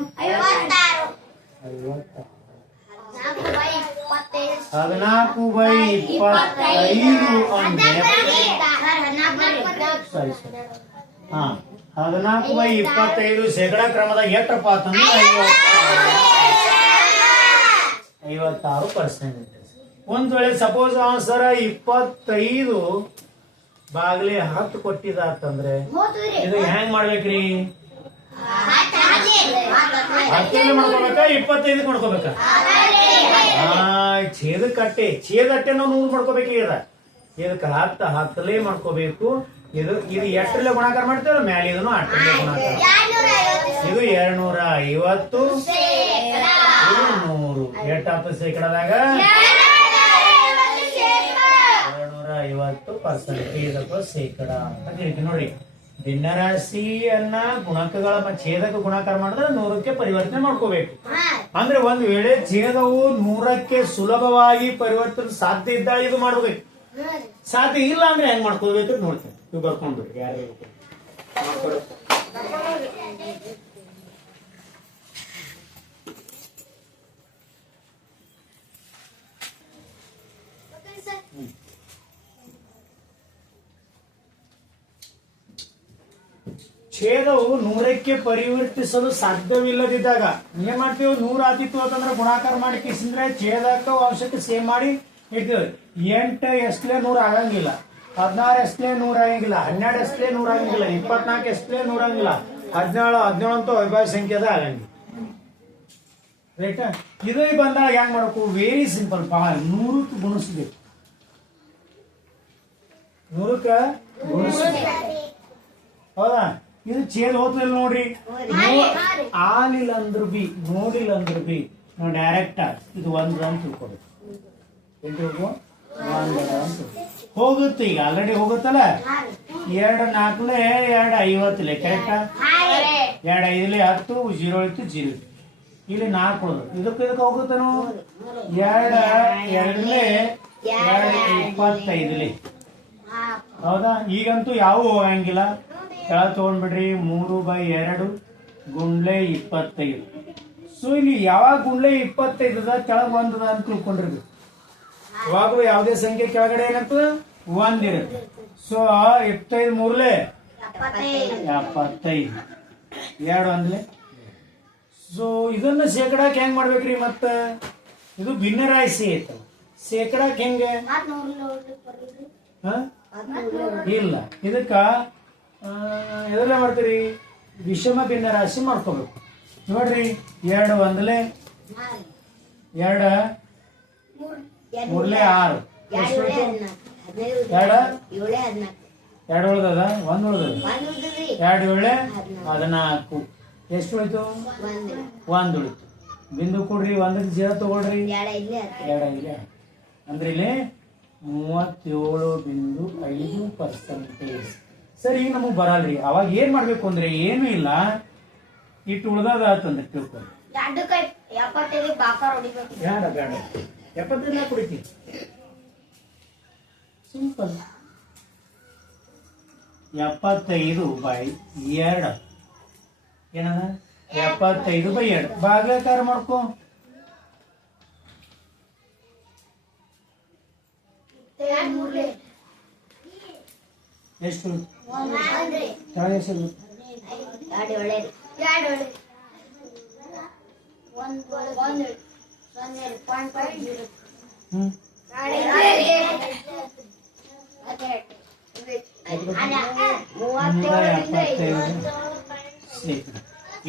14/25 ಅಂದ್ರೆ 14/25 ಶೇಕಡಾ ಕ್ರಮದ ಎಷ್ಟಪ್ಪ ಅಂತಂದ್ರೆ 56%. ಒಂದ್ ವೇಳೆ ಸಪೋಸ್ ಸರ 25 ಬಾಗ್ಲೆ 10 ಕೊಟ್ಟಿದಾತಂದ್ರೆ ಮೂವತ್ತದ್ರಿ ಇದು ಹೆಂಗ್ ಮಾಡ್ಬೇಕ್ರಿ? 10 ಮಾಡ್ಕೋಬೇಕಾ 25 ಮಾಡ್ಕೋಬೇಕಾ? ಛೇದಟ್ಟೆ ನಾವು 100 ಮಾಡ್ಕೋಬೇಕು. ಇದಕ್ಕೆ 10 ಮಾಡ್ಕೋಬೇಕು. ಇದು 8 ಗುಣಾಕಾರ ಮಾಡ್ತೇವೆ ಮ್ಯಾಲೆ ಇದನ್ನು 8 ಗುಣಾಕಾರ. ಇದು 250 ಇದು 100 ಎಷ್ಟು ಶೇಕಡದಾಗ 250% ಶೇಕಡ ಅಂತ ಹೇಳ್ತೀವಿ ನೋಡಿ. ಭಿನ್ನರಾಶಿಯನ್ನ ಗುಣಕಗಳ ಛೇದಕ ಗುಣಾಕಾರ ಮಾಡಿದ್ರೆ 100ಕ್ಕೆ ಪರಿವರ್ತನೆ ಮಾಡ್ಕೋಬೇಕು. ಅಂದ್ರೆ ಒಂದ್ ವೇಳೆ ಛೇದವು 100ಕ್ಕೆ ಸುಲಭವಾಗಿ ಪರಿವರ್ತನೆ ಸಾಧ್ಯ ಇದ್ದಾಗ ಇದು ಮಾಡ್ಬೇಕು. ಸಾಧ್ಯ ಇಲ್ಲ ಅಂದ್ರೆ ಹೆಂಗ್ ಮಾಡ್ಕೋಬೇಕು ನೋಡ್ತೇವೆ. ಇವ್ ಬರ್ಕೊಂಡ್ಬಿಡ್ರಿ ಯಾರು ಛೇದವು 100ಕ್ಕೆ ಪರಿವರ್ತಿಸಲು ಸಾಧ್ಯವಿಲ್ಲದಿದ್ದಾಗ ಏನ್ ಮಾಡ್ತೀವಿ? 100 ಆದಿತ್ತು ಅಂತಂದ್ರೆ ಗುಣಾಕಾರ ಮಾಡಿ ಕಿಸಿದ್ರೆ ಛೇದಕ ಅಂಶಕ್ಕೆ ಸೇಮ್ ಮಾಡಿ ಇಡ್ತೀವಿ. 8 ಎಷ್ಟಲೇ 100 ಆಗಂಗಿಲ್ಲ, 16 ಎಷ್ಟಲೇ 100 ಆಗಂಗಿಲ್ಲ, 12 ಎಷ್ಟಲೇ 100 ಆಗಂಗಿಲ್ಲ, 24 ಎಷ್ಟಲೇ 100 ಆಗಂಗಿಲ್ಲ, 17 ಅಂತೂ ಅವಿಭಾಜ್ಯ ಸಂಖ್ಯೆದ ಆಗಂಗಿಲ್ಲ. ರೈಟ್? ಇದು ಬಂದಾಗ ಹೆಂಗ್ ಮಾಡಬೇಕು? Very simple. 100ಕ್ಕೆ ಗುಣಿಸ್ಬೇಕು. 100ಕ್ಕೆ ಗುಣಿಸ್ಬೇಕು. ಹೌದಾ? ಇದು ಛೇದ ಹೋಗ್ತಿಲ್ಲ ನೋಡ್ರಿ. ಆಲಿಲ್ಲ ಅಂದ್ರ ಬಿ, ನೋಡಿಲ್ಲ ಅಂದ್ರ ಬಿ, ನಾವು ಡೈರೆಕ್ಟ್ ಇದು 1 ಅಂತ ತಿಳ್ಕೊಬೇಕು. ಹೋಗುತ್ತೆ. ಈಗ ಆಲ್ರೆಡಿ ಹೋಗುತ್ತಲ್ಲ. 2 4 2 50 ಕರೆಕ್ಟಾ? 2 5 10 0 ಇತ್ತು 0 ಇಲ್ಲಿ 4 ಉಳಿದು ಇದಕ್ಕೆ ಹೋಗುತ್ತೇನು? 2 2 25 ಹೌದಾ? ಈಗಂತೂ ಯಾವ ಹೋಗಂಗಿಲ್ಲ. ಕೆಳಗೆ ತಗೊಂಡ್ಬಿಡ್ರಿ. 3/2 ಗುಂಡ್ಲೆ 25. ಸೊ ಇಲ್ಲಿ ಯಾವಾಗ ಗುಂಡ್ಲೆ 25 ಕೆಳಗೆ 1 ಅಂತ ತಿಳ್ಕೊಂಡಿರ್ಬೇಕು. ಯಾವಾಗಲೂ ಯಾವುದೇ ಸಂಖ್ಯೆ ಕೆಳಗಡೆ ಏನಾಗ್ತದೆ? 1 ಇರುತ್ತೆ. ಸೊ 25 3 75 2 ಅಂದ್ಲೆ. ಸೊ ಇದನ್ನ ಶೇಕಡಾಕ್ ಹೆಂಗ್ ಮಾಡ್ಬೇಕ್ರಿ? ಮತ್ತ ಇದು ಭಿನ್ನರಾಶಿ ಐತ. ಶೇಕಡಾಕ್ ಹೆಂಗೆ? ಇಲ್ಲ. ಇದಕ್ಕ ಎದೆಲ್ಲ ಮಾಡ್ತೀರಿ? ವಿಷಮ ಭಿನ್ನರಾಶಿ ಮಾಡ್ಕೋಬೇಕು. ನೋಡ್ರಿ 2 1 2 3 6 ಎಷ್ಟು? 2 ಉಳ್ದದ 1 ಉಳ್ದದ 2 7 14 ಎಷ್ಟು ಉಳಿತು? 1 ಉಳಿತು. ಬಿಂದು ಕೊಡ್ರಿ. 1ಕ್ಕೆ 0 ತಗೊಳ್ರಿ. 2 5 ಅಂದ್ರೆ ಇಲ್ಲಿ 37.5%. ಸರಿ, ಈಗ ನಮಗ್ ಬರಲ್ರಿ. ಅವಾಗ ಏನ್ ಮಾಡ್ಬೇಕು ಅಂದ್ರೆ ಏನು ಇಲ್ಲ, ಇಟ್ಟು ಉಳ್ದದ ಅಂತಂದ್ರೆ ತಿಳ್ಕೊಳ್ಳಿ. 75 ಕುಡಿತೀವಿ. ಸಿಂಪಲ್. 75/2 ಏನದ? 75/2 ಭಾಗಾಕಾರ ಮಾಡ್ಕೊ. ಎಷ್ಟು?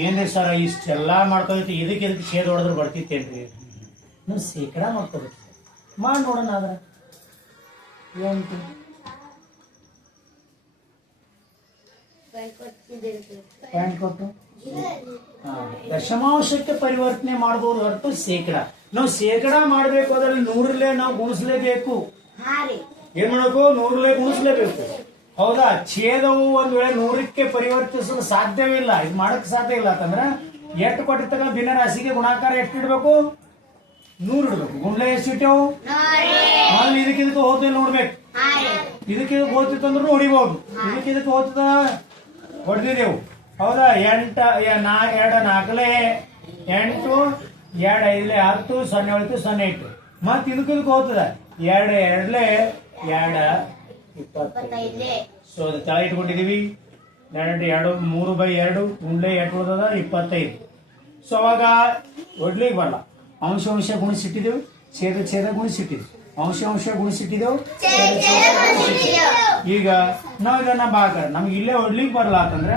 ಏನ್ರಿ ಸರ್ ಇಷ್ಟೆಲ್ಲಾ ಮಾಡ್ಕೋತಿ, ಇದಕ್ಕೆ ಛೇದ ಹೊಡೆದ್ರೆ ಬರ್ತಿತ್ತೇನ್ರಿ? ನಾವು ಶೇಕಡ ಮಾಡ್ಕೋಬೇಕು. ಮಾಡಿ ನೋಡೋಣ. ಆದ್ರ ಏನು ಪ್ಯಾಂಟ್ ಕೊಟ್ಟು ದಶಮಾಂಶಕ್ಕೆ ಪರಿವರ್ತನೆ ಮಾಡಬಹುದು ಹೊರತು ಶೇಕಡ ನಾವು ಶೇಕಡ ಮಾಡ್ಬೇಕು. ಅದ್ರಲ್ಲಿ 100 ನಾವು ಗುಣಿಸ್ಲೇಬೇಕು. ಏನ್ ಮಾಡಬೇಕು? 100 ಗುಣಿಸ್ಲೇಬೇಕು. ಹೌದಾ? ಛೇದವು ಒಂದ್ ವೇಳೆ 100ಕ್ಕೆ ಪರಿವರ್ತಿಸಲು ಸಾಧ್ಯವಿಲ್ಲ. ಇದು ಮಾಡಕ್ ಸಾಧ್ಯ ಇಲ್ಲ ಅಂತಂದ್ರೆ ಎಷ್ಟು ಕೊಟ್ಟಿರ್ತಾಗ ಭಿನ್ನರಾಶಿಗೆ ಗುಣಾಕಾರ ಎಷ್ಟು ಇಡ್ಬೇಕು? 100 ಇಡ್ಬೇಕು. ಗುಂಡ್ಲೆ ಎಷ್ಟು ಇಟ್ಟೆವು? ಇದಕ್ಕೆ ಹೋದ ನೋಡ್ಬೇಕು. ಇದಕ್ಕೆ ಹೋಗ್ತಿತ್ತಂದ್ರು ಹೊಡಿಬಹುದು. ಇದಕ್ಕೆ ಹೋಗ್ತದ ಹೊಡೆದಿದ್ದೆವು. ಹೌದಾ? 8 2 4 8 2 5 10 0 ಉಳಿತು 0 ಇಟ್ಟು ಮತ್ ಇದಕ್ಕೆ ಹೋಗ್ತದ 2 2 25. ಸೊ ಅದು ತಳ ಇಟ್ಕೊಂಡಿದೀವಿ. 2 3/2 ಗುಂಡ್ಲೆ 8 ಉಳಿದದ 25. ಸೊ ಅವಾಗ ಒಡ್ಲಿಕ್ಕೆ ಬರಲ್ಲ. ಅಂಶ ಗುಣಿಸಿಟ್ಟಿದ್ದೀವಿ, ಛೇದ ಗುಣಿಸಿಟ್ಟಿದ್ವಿ. ಅಂಶ ಅಂಶ ಗುಣಿಸಿಟ್ಟಿದ್ದೇವು. ಈಗ ನಾವ್ ಇದನ್ನ ಭಾಗಾಕಾರ ನಮ್ಗೆ ಇಲ್ಲೇ ಹೊಡ್ಲಿಕ್ಕೆ ಬರಲ್ಲ ಅಂತಂದ್ರೆ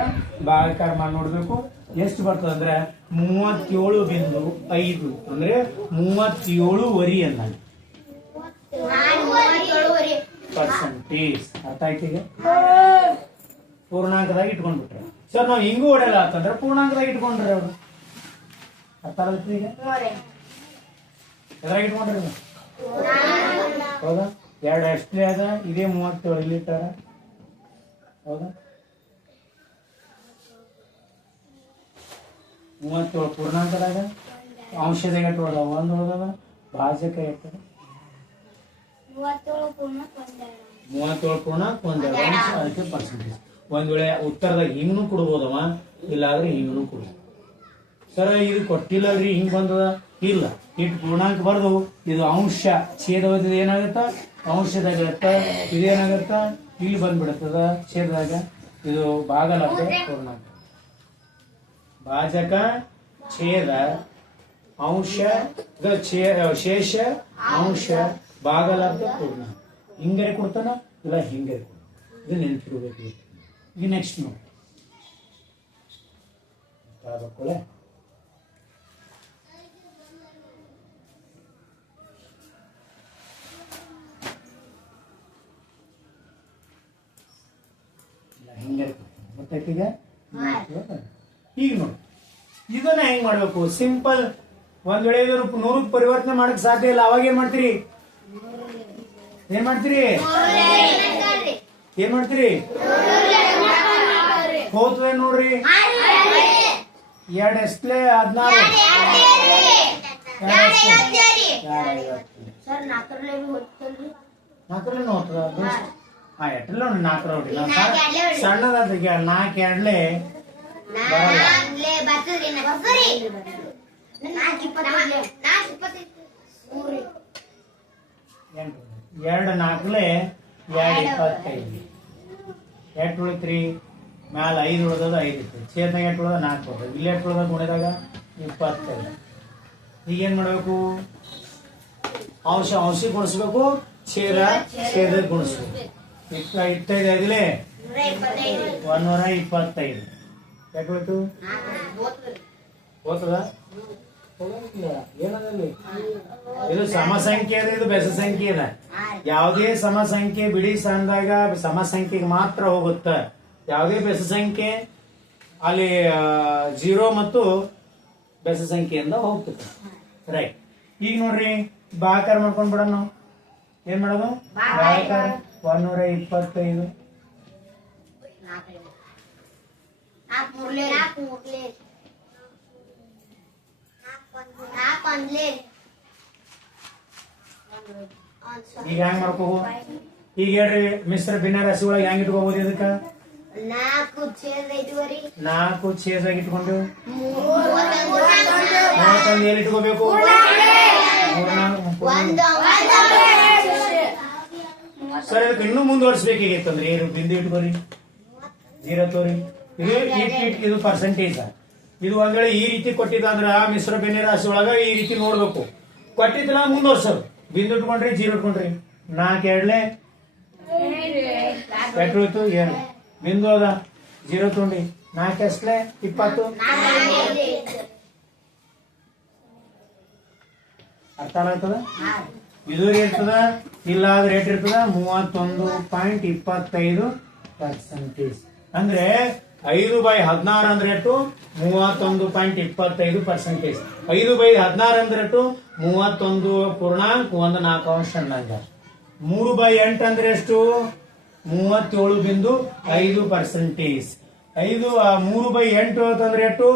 ಭಾಗಾಕಾರ ಮಾಡಿ ನೋಡ್ಬೇಕು. ಎಷ್ಟು ಬರ್ತದೆ ಅಂದ್ರೆ 37.5 ಅಂದ್ರೆ 37 ಅನ್ನ ಪರ್ಸೆಂಟೇಜ್. ಅರ್ಥ ಆಯ್ತು? ಈಗ ಪೂರ್ಣಾಂಕದಾಗ ಇಟ್ಕೊಂಡ್ಬಿಟ್ರೆ ಸರ್ ನಾವ್ ಹಿಂಗೂ ಹೊಡೆಯಲ್ಲ ಅಂತಂದ್ರೆ ಪೂರ್ಣಾಂಕದಾಗ ಇಟ್ಕೊಂಡ್ರೆ ಅವ್ರು. ಅರ್ಥ ಆಗತ್ತೆ? ಈಗ ಎದ್ರಾಗ ಇಟ್ಕೊಂಡ್ರಿ ನೀವು? ಹೌದಾ? 2 ಎಷ್ಟೇ ಅದ, ಇದೇ 37 ಇಲ್ಲಿ ಇಟ್ಟಾರ. ಹೌದಾ? 37 ಪೂರ್ಣಾಂಕದಾಗ ಅಂಶದಾಗ ಎಷ್ಟು ಉಳ್ದಾವ? 1 ಉಳ್ದಾವ. ಭಾಜಕ ಎಷ್ಟು? 37 ಪೂರ್ಣಾಂಕ 1 ಅದಕ್ಕೆ ಪರ್ಸೆಂಟೇಜ್. ಒಂದ್ ವೇಳೆ ಉತ್ತರದಾಗ ಹಿಂಗೂ ಕೊಡ್ಬೋದವ, ಇಲ್ಲಾದ್ರೆ ಹಿಂಗೂ ಕೊಡ್ಬೋದು. ಸರ ಇದು ಕೊಟ್ಟಿಲ್ಲಲ್ರಿ ಹಿಂಗ್ ಬಂದದ, ಇಲ್ಲ ಇಟ್ಟು ಪೂರ್ಣಾಂಕ ಬರ್ದು ಇದು ಅಂಶ ಛೇದವಾದ ಏನಾಗತ್ತ? ಅಂಶದಾಗ ಇರತ್ತ. ಇದೇನಾಗತ್ತ? ಇಲ್ಲಿ ಬಂದ್ಬಿಡತ್ತದ ಛೇದದಾಗ. ಇದು ಭಾಗಲಬ್ಧ ಪೂರ್ಣಾಂಕ. ಭಾಜಕ ಛೇದ ಅಂಶ ಶೇಷ ಅಂಶ ಭಾಗಲಬ್ಧ ಪೂರ್ಣಾಂಕ. ಹಿಂಗರೆ ಕೊಡ್ತಾನ, ಇಲ್ಲ ಹಿಂಗರೆ ಕೊಡ್ತಾನ. ಇದು ನೆನಪಿರ್ಬೇಕು. ಈಗ ನೆಕ್ಸ್ಟ್ ನೋಡಿ ಹಿಂಗೆ ಗೊತ್ತಾಯ್ತು? ಈಗ ನೋಡಿ ಇದನ್ನ ಹೆಂಗ್ ಮಾಡ್ಬೇಕು? ಸಿಂಪಲ್. ಒಂದ್ ವೇಳೆ 100ಕ್ಕೆ ಪರಿವರ್ತನೆ ಮಾಡಕ್ ಸಾಧ್ಯ ಇಲ್ಲ, ಅವಾಗ ಏನ್ ಮಾಡ್ತೀರಿ? ಏನ್ ಮಾಡ್ತೀರಿ? ಹೋತ್ವೆ ನೋಡ್ರಿ. 2 ಎಷ್ಟೇ 16 4 ಹೋಗ್ತದ. ಎಟ್ಟಲ್ಲ 4 ನೋಡ್ರಿ. ಸಣ್ಣದ 4 2 4 25. ಎಷ್ಟು ಉಳಿತ್ರಿ? ಮ್ಯಾಲ 5 ಉಳ್ದದ 5 ಇತ್ತು. ಛೇದನಾಗ ಎಷ್ಟು ಉಳ್ದ? 4 ಉಳ್ದ. ಇಲ್ಲಿ ಎಷ್ಟು ಉಳ್ದ? ಗುಣಿದಾಗ 25. ಈಗ ಏನ್ ಮಾಡ್ಬೇಕು? ಅಂಶ ಅಂಶಕ್ಕೆ ಗುಣಿಸ್ಬೇಕು, ಛೇದ ಛೇದ ಗುಣಿಸ್ಬೇಕು. 25 ಆಗಲೇ 125. ಯಾಕೆ ಹೋಯ್ತು? ಹೋಗ್ತದ? ಏನದಲ್ಲಿ ಇದು ಸಮಸಂಖ್ಯೆ ಅದ, ಇದು ಬೆಸ ಸಂಖ್ಯೆ ಅದ. ಯಾವುದೇ ಸಮಸಂಖ್ಯೆ ಬಿಡಿ ಸಣ್ಣದಾಗ ಸಮಸಂಖ್ಯೆಗೆ ಮಾತ್ರ ಹೋಗುತ್ತ. ಯಾವುದೇ ಬೆಸ ಸಂಖ್ಯೆ ಅಲ್ಲಿ 0 ಮತ್ತು ಬೆಸ ಸಂಖ್ಯೆಯಿಂದ ಹೋಗ್ತದೆ. ರೈಟ್. ಈಗ ನೋಡ್ರಿ ಭಾಗಾಕಾರ ಮಾಡ್ಕೊಂಡ್ ಬಿಡೋಣ. ನಾವು ಏನ್ ಮಾಡೋದು? ಭಾಗಾಕಾರ 125. 4 ಈಗ ಹೆಂಗ್ ಮಾಡ್ಕೋಬಹುದು? ಈಗ ಹೇಳ್ರಿ ಮಿಶ್ರ ಭಿನ್ನ ರಾಶಿ ಒಳಗೆ ಹೆಂಗ್ ಇಟ್ಕೋಬಹುದು? ಇದಕ್ಕ 4 ಛೇದ 5 4 ಛೇದಾಗ ಇಟ್ಕೊಂಡು 31 ಎಲ್ಲಿ ಇಟ್ಕೋಬೇಕು? ಸರ್ ಇದಕ್ಕೆ ಇನ್ನೂ ಮುಂದುವರ್ಸ್ಬೇಕಾಗಿತ್ತಂದ್ರೆ ಏನು? ಬಿಂದು ಇಟ್ಕೋರಿ, 0 ತೋರಿ. ಇದು ಪರ್ಸೆಂಟೇಜ್. ಇದು ಒಂದ್ ವೇಳೆ ಈ ರೀತಿ ಕೊಟ್ಟಿದ್ದ ಅಂದ್ರ ಮಿಶ್ರ ಭಿನ್ನ ರಾಶಿ ಒಳಗ ಈ ರೀತಿ ನೋಡ್ಬೇಕು. ಕೊಟ್ಟಿದ್ದಲ್ಲ ಮುಂದುವರ್ಸೋದು. ಬಿಂದು ಇಟ್ಕೊಂಡ್ರಿ, 0 ಇಟ್ಕೊಂಡ್ರಿ. 4 2 ಎಷ್ಟು ಉಳಿತು? 7. ಬಿಂದು ಅದ 0 ತೊಗೊಂಡ್ರಿ. 4 ಎಷ್ಟೇ 20. ಅರ್ಥ ಆಗ್ತದ? ಇದು ಇರ್ತದ, ಇಲ್ಲ ಆದ್ರೆ ರೇಟ್ ಇರ್ತದ 31.25%. ಅಂದ್ರೆ 5/16 ಅಂದ್ರೆ ಎಷ್ಟು? 31.25%. 5/16 ಅಂದ್ರೆ ಎಷ್ಟು? 31.14 3/8 ಅಂದ್ರೆ ಎಷ್ಟು? 37.5%. 3/8 ಅಂದ್ರೆ ಎಷ್ಟು?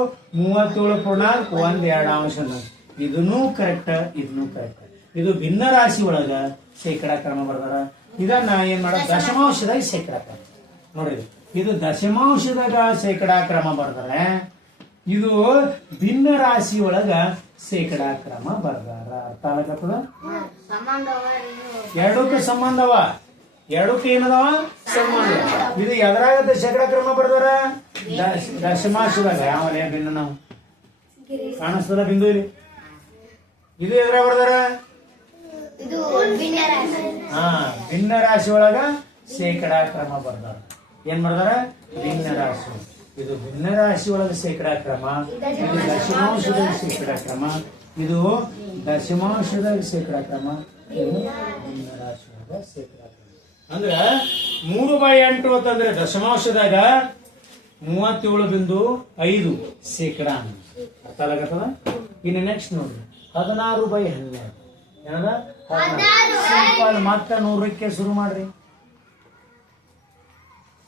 37.12. ಇದನ್ನೂ ಕರೆಕ್ಟ್, ಇದನ್ನೂ ಕರೆಕ್ಟ್. ಇದು ಭಿನ್ನ ರಾಶಿ ಒಳಗ ಶೇಕಡಾ ಕ್ರಮ ಬರ್ದಾರ. ಇದನ್ನ ಏನ್ ಮಾಡ? ದಶಮಾಂಶದಾಗ ಶೇಕಡಾ ಕ್ರಮ ನೋಡ್ರಿ. ಇದು ದಶಮಾಂಶದಾಗ ಶೇಕಡಾ ಕ್ರಮ ಬರ್ದಾರೆ. ಇದು ಭಿನ್ನ ರಾಶಿ ಒಳಗ ಶೇಕಡಾ ಕ್ರಮ ಬರ್ದಾರ. ಅರ್ಥ ಆಗತ್ತದ? ಎರಡಕ್ಕೆ ಸಂಬಂಧವ, ಎರಡಕ್ಕೆ ಏನದವ? ಸಂಬಂಧ. ಇದು ಎದ್ರಾಗ ಶೇಕಡಾ ಕ್ರಮ ಬರ್ದಾರ? ದಶಮಾಂಶದಾಗ. ಯಾವಲ್ಲ ಭಿನ್ನ ನಾವು ಕಾಣಿಸ್ತದ ಬಿಂದು ಇಲ್ಲಿ. ಇದು ಎದ್ರಾಗ ಬರ್ದಾರ? ಇದು ಭಿನ್ನ ರಾಶಿ. ಹಾ, ಭಿನ್ನ ರಾಶಿ ಒಳಗ ಶೇಕಡಾ ಕ್ರಮ ಬರ್ದಾರ. ಏನ್ ಬರ್ದಾರ? ಭಿನ್ನ ರಾಶಿ. ಇದು ಭಿನ್ನ ರಾಶಿ ಒಳಗ ಶೇಕಡಾ ಕ್ರಮ, ಇದು ದಶಮಾಂಶದ ಶೇಕಡಾ ಕ್ರಮ, ಇದು ದಶಮಾಂಶದ ಶೇಕಡಾ ಕ್ರಮ, ಇದು ಭಿನ್ನ ರಾಶಿ ಒಳಗ ಶೇಕಡಾ ಕ್ರಮ. ಅಂದ್ರ 3/8 ಅಂತಂದ್ರೆ ದಶಮಾಂಶದಾಗ 37.5 ಶೇಕಡಾ ಅರ್ಥ ಆಗತ್ತದ. ಇನ್ನು ನೆಕ್ಸ್ಟ್ ನೋಡ್ರಿ 16/12 ಏನದ? ಸಿಂಪಲ್. ಮತ್ತ 100ಕ್ಕೆ ಶುರು ಮಾಡ್ರಿ.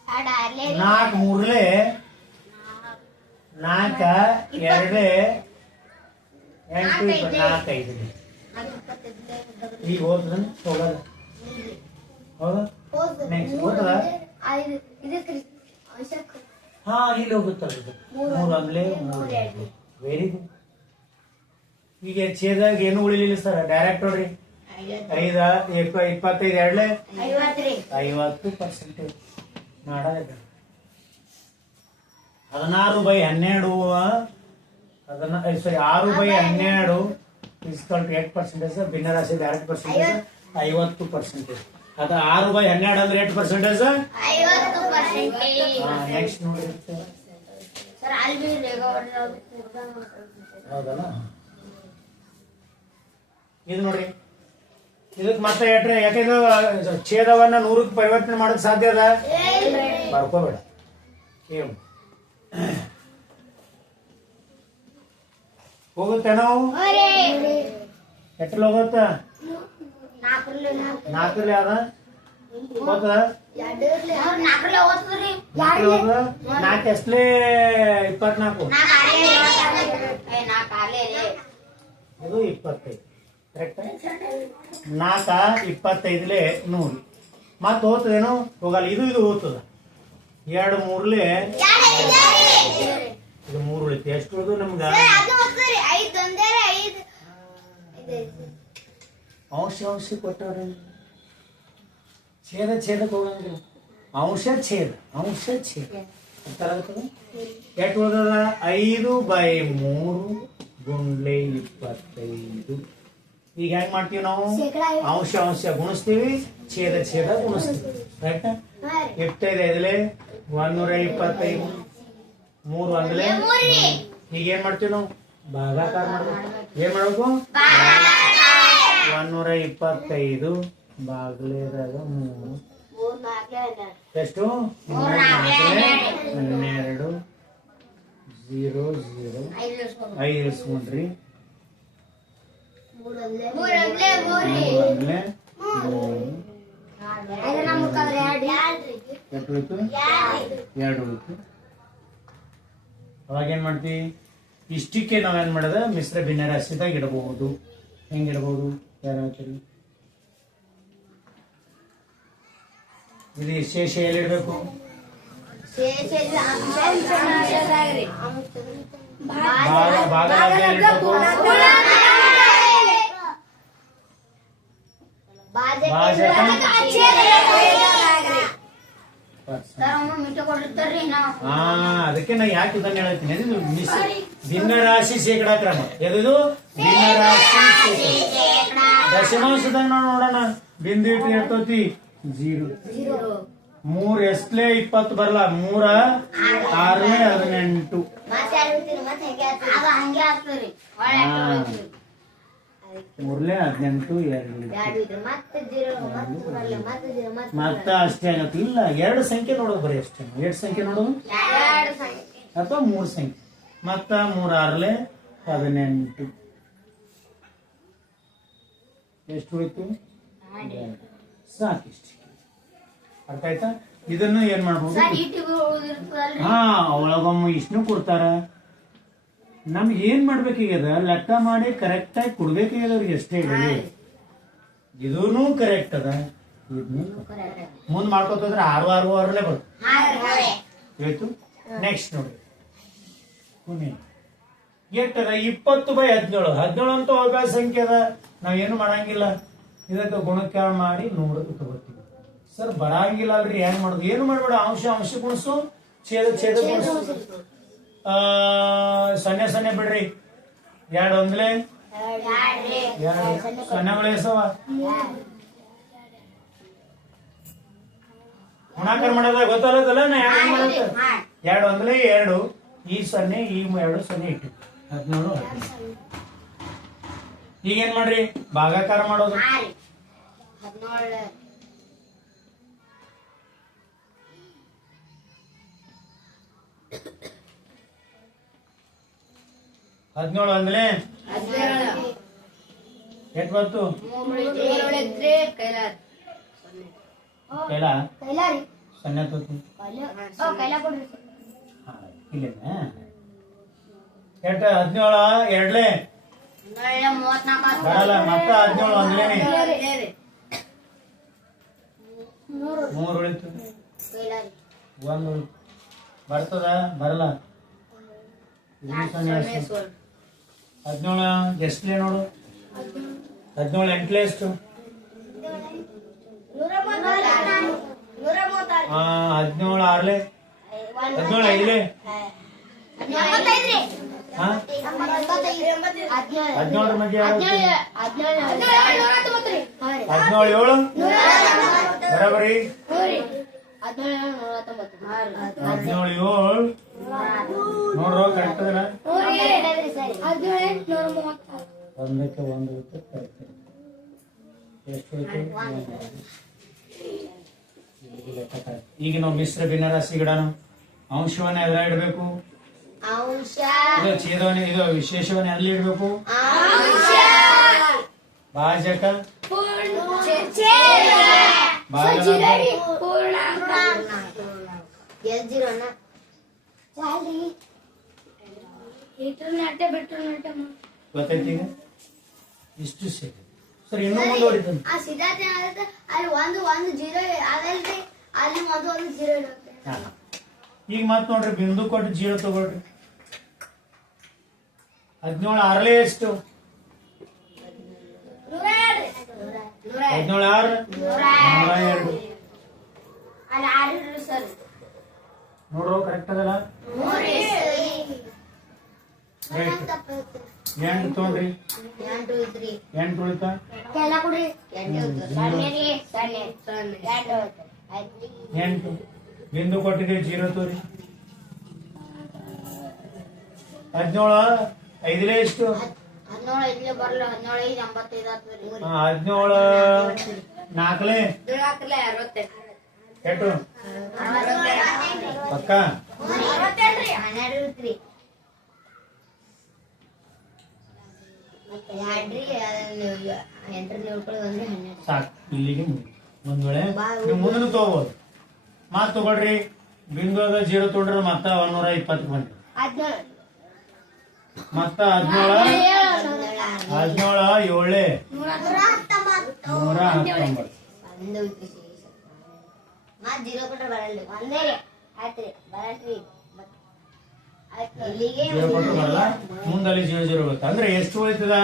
4 3 4 2 8 4 5 ಈಗ ಹೋದ ಹೋಗಲ್ಲ. ಹೌದಾ? ನೆಕ್ಸ್ಟ್ ಹೋದ. ಹಾ, ಇಲ್ಲಿ ಹೋಗುತ್ತಲ್ಲ 3 ಅಂದ್ಲೆ 3. Very good. ಈಗ ಛೇದಾಗ ಏನು ಉಳಿಲಿಲ್ಲ ಸರ್, ಡೈರೆಕ್ಟ್ ನೋಡ್ರಿ. 5 25 2 50% ಮಾಡೋದ. 16/12 6/12 ಫಿಸಿಕಲ್ 8%, ಭಿನ್ನ ರಾಶಿ 8%, 50%. ಅದ 6/12 ಅಂದ್ರೆ 8%. ನೆಕ್ಸ್ಟ್ ನೋಡ್ರಿ. ಹೌದಲ್ಲ? ಇದು ನೋಡ್ರಿ. ಇದಕ್ ಮತ್ತೆ ಯಾಕಂದ್ರೆ ಛೇದವನ್ನ 100ಕ್ಕೆ ಪರಿವರ್ತನೆ ಮಾಡಕ್ ಸಾಧ್ಯ ಅದ? ಬರ್ಕೋಬೇಡ. ಏನು ಹೋಗುತ್ತೆ ನಾವು ಎಟ್ಟಲ್ಲಿ ಹೋಗುತ್ತ? 4ರಲ್ಲಿ ಅದ ಹೋಗ್ತದ? 4 ಎಷ್ಟಲೇ 24 ಇದು 25 ಕರೆಕ್ಟ್. 4 25ಲೆ 100 ಮತ್ತ ಹೋಗ್ತದೇನು? ಹೋಗಲ್ಲ. ಇದು ಹೋಗ್ತದ. 2 3ಲೆ ಇದು 3 ಉಳಿತು. ಎಷ್ಟು ಉಳಿದು ನಮ್ಗ? ಅಂಶ ಕೊಟ್ಟವ್ರೆ. ಛೇದಕ್ಕೆ ಹೋಗಂಗಿಲ್ಲ. ಅಂಶ ಛೇದ ಅರ್ಥ ಆಗತ್ತದ? ಎಷ್ಟು ಉಳಿದದ? 5/3 ಗುಂಡ್ಲೆ 25. ಈಗ ಹೆಂಗ್ ಮಾಡ್ತೀವಿ ನಾವು? ಅಂಶ ಗುಣಿಸ್ತೀವಿ, ಛೇದ ಗುಣಿಸ್ತೀವಿ. ರೈಟ್? 25 125 3 ಅಂದ್ಲೆ. ಈಗ ಏನ್ ಮಾಡ್ತೀವಿ ನಾವು? ಭಾಗಾಕಾರ ಮಾಡ್ಬೇಕು. ಏನ್ ಮಾಡ್ಬೇಕು? 125 ಬಾಗ್ಲೇದಾಗ 3 ಎಷ್ಟು? 3 4 12 0 0 5 ಇಳಿಸ್ಕೊಂಡ್ರಿ. 3 ಉಳಿತು. 2 ಉಳಿತು. ಅವಾಗ ಏನ್ ಮಾಡ್ತೀವಿ? ಇಷ್ಟಕ್ಕೆ ನಾವೇನ್ ಮಾಡೋದ? ಮಿಶ್ರ ಭಿನ್ನ ರಾಶಿದಾಗ ಇಡಬಹುದು. ಹೆಂಗಿಡಬಹುದು? ಯಾರು ಹೇಳ್ತೀರಿ? ಇದು ಶೇಷ ಎಲ್ಲಿಡ್ಬೇಕು? ಭಾಗದಾಗ ಎಲ್ಲಿಡ್ಬೇಕು? ಅದಕ್ಕೆ ನಾ ಯಾಕೆ ಇದನ್ನ ಹೇಳ್ತೀನಿ. ಭಿನ್ನ ರಾಶಿ ಶೇಕಡಾ ಕ್ರಮ. ಎದು ಭಿನ್ನ ರಾಶಿ ದಶಮಾಂಶದಾಗ ನಾವು ನೋಡೋಣ. ಬಿಂದು ಇಟ್ಟು ಇರ್ತತಿ 0. 3 ಎಷ್ಟಲೇ 20 ಬರಲ್ಲ. 3 6 18 3 18 ಮತ್ತ ಅಷ್ಟೇ ಆಗತ್ತೆ. ಇಲ್ಲ, 2 ಸಂಖ್ಯೆ ನೋಡೋದು ಬರೀ ಅಷ್ಟೇ. 2 ಸಂಖ್ಯೆ ನೋಡೋದು ಅಥವಾ 3 ಸಂಖ್ಯೆ. ಮತ್ತ 3 6 18 ಎಷ್ಟು ಹೋಯ್ತು? ಸಾಕಿಷ್ಟು. ಅರ್ಥ ಆಯ್ತಾ? ಇದನ್ನು ಏನ್ ಮಾಡ್ಬೋದು? ಹಾ, ಒಳಗೊಮ್ಮೆ ಇಷ್ಟನ್ನು ಕೊಡ್ತಾರ. ನಮ್ಗೆ ಏನ್ ಮಾಡ್ಬೇಕೀಗದ? ಲೆಕ್ಕ ಮಾಡಿ ಕರೆಕ್ಟ್ ಆಗಿ ಕೊಡ್ಬೇಕಾಗ್ಯದ ಅವ್ರಿಗೆ ಎಷ್ಟೇ ಇರಲಿ. ಇದೂ ಕರೆಕ್ಟ್ ಅದ. ಮುಂದ್ ಮಾಡ್ಕೋತಂದ್ರೆ 6 6 6 ಬರ್ತದೆ. ನೆಕ್ಸ್ಟ್ ನೋಡಿ. ಎಷ್ಟದ? 20/17. 17 ಅಂತ ಅಭ್ಯಾಸ ಸಂಖ್ಯೆ ಅದ. ನಾವೇನು ಮಾಡಂಗಿಲ್ಲ. ಇದಕ್ಕೆ ಗುಣಕಾರ ಮಾಡಿ 100ಕ್ಕೆ ತಗೋತೀವಿ. ಸರ್ ಬರಂಗಿಲ್ಲ ಅಲ್ರಿ, ಹೆಂಗ್ ಮಾಡುದು? ಏನು ಮಾಡ್ಬೇಡ. ಅಂಶ ಗುಣಿಸು, ಛೇದ ಗುಣಿಸು. 0 0 ಬಿಡ್ರಿ. 2 1 ಎರಡು ಸೊನ್ನೆಗಳು ಎಸವ ಗುಣಾಕಾರ ಮಾಡೋದ ಗೊತ್ತಲ್ಲ ನಾ ಯಾಕೆ ಮಾಡೋದು ಎರಡು ಅಂದ್ರೆ ಎರಡು ಈ ಸೊನ್ನೆ ಈ ಎರಡು ಸೊನ್ನೆ ಇಟ್ಟು 17 ಈಗೇನ್ ಮಾಡ್ರಿ ಭಾಗಾಕಾರ ಮಾಡೋದು 17 ಅಂದ್ಲೆ ಎಷ್ಟು ಬಂತು ಕೈಲ ಸೊನ್ನೆ ತೋತಿ ಇಲ್ಲೇನ ಎಷ್ಟು 17 ಎರಡ್ಲೆ ಬರಲ್ಲ ಮತ್ತ 17 ಅಂದ್ಲೇನೆ 3 ಉಳಿತು 1 ಉಳಿತು ಬರ್ತದ ಬರಲ್ಲ 17 ಎಷ್ಟಲೇ ನೋಡು 17 ಎಂಟ್ಲೆ ಎಷ್ಟು 17 ಆರ್ಲೆ 17 ಐದ್ಲೆ 17 ಮಧ್ಯೆ 17 7 ಬರಾಬರಿ 17 7 ನೋಡ್ರೋ ಕರೆಕ್ಟ್ ಅದಲ್ಲ ಒಂದಕ್ಕೆ ಒಂದು ಎಷ್ಟು ಈಗ ನಾವು ಮಿಶ್ರ ಭಿನ್ನರಾಶಿ ಗಿಡನು ಅಂಶವನ್ನ ಎದ್ರ ಇಡಬೇಕು ಇದು ಛೇದವನ್ನ ಇದು ವಿಶೇಷವನ್ನ ಎಲ್ಲಿ ಇಡಬೇಕು ಭಾಜಕ ಗೊತ್ತೈತಿ ಈಗ ಇಷ್ಟು ಸೇರಿ ಸರಿ ಇನ್ನೂ ಮುಂದೆ ಹೊಡಿತಾನೆ ಅಲ್ಲಿ ಒಂದು ಜೀರೋ ಅದಲ್ರಿ ಅಲ್ಲಿ ಒಂದು ಜೀರೋ ಇರುತ್ತೆ ಈಗ ಮತ್ ನೋಡ್ರಿ ಬಿಂದು ಕೊಟ್ಟು 0 ತಗೊಳ್ರಿ 17 ಆರ್ಲೆ ಎಷ್ಟು 17 6 102 ನೋಡ್ರೋ ಕರೆಕ್ಟ್ ಅದಲ್ಲ ಎಂಟು ತಗೊಂಡ್ರಿ 8 ಉಳಿತಾ 8 ಬಿಂದು ಕೊಟ್ಟಿದೆ 0 ತೋರಿ 17 ಐದಲೇ ಎಷ್ಟು 17 ಬರಲ್ಲ 17 ನಾಲ್ಕಲೇ ಎಷ್ಟು ಪಕ್ಕ 12 ಸಾಕು ಇಲ್ಲಿಗೆ ಒಂದ್ ವೇಳೆ ನೀವು ಮುಂದೆ ತಗೋಬಹುದು ಮಾತ್ ತಗೊಳ್ರಿ ಬಿಂದು ಅದ 0 ತಗೊಂಡ್ರೆ ಮತ್ತ 120 ಬಂದ್ರಿ ಮತ್ತ 17 7 ಜೀರೋ ಕೊಟ್ರೆ ಬರಲ್ಲ ಒಂದೇ ಆಯ್ತ್ರಿ ಬರಲ್ರಿ ಬರಲ್ಲ ಮುಂದಲ್ಲಿ 0 ಬರುತ್ತೆ ಅಂದ್ರೆ ಎಷ್ಟು ಉಳಿತದ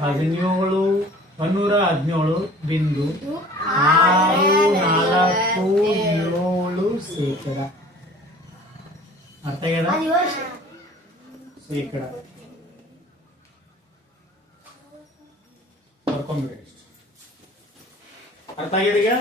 17 117 ಬಿಂದು 647 ಶೇಕಡ ಅರ್ಥ ಆಗ್ಯದ ಶೇಕಡ ಬರ್ಕೊಂಡ್ಬಿಡಿ ಅರ್ಥ ಆಗ್ಯದ ಈಗ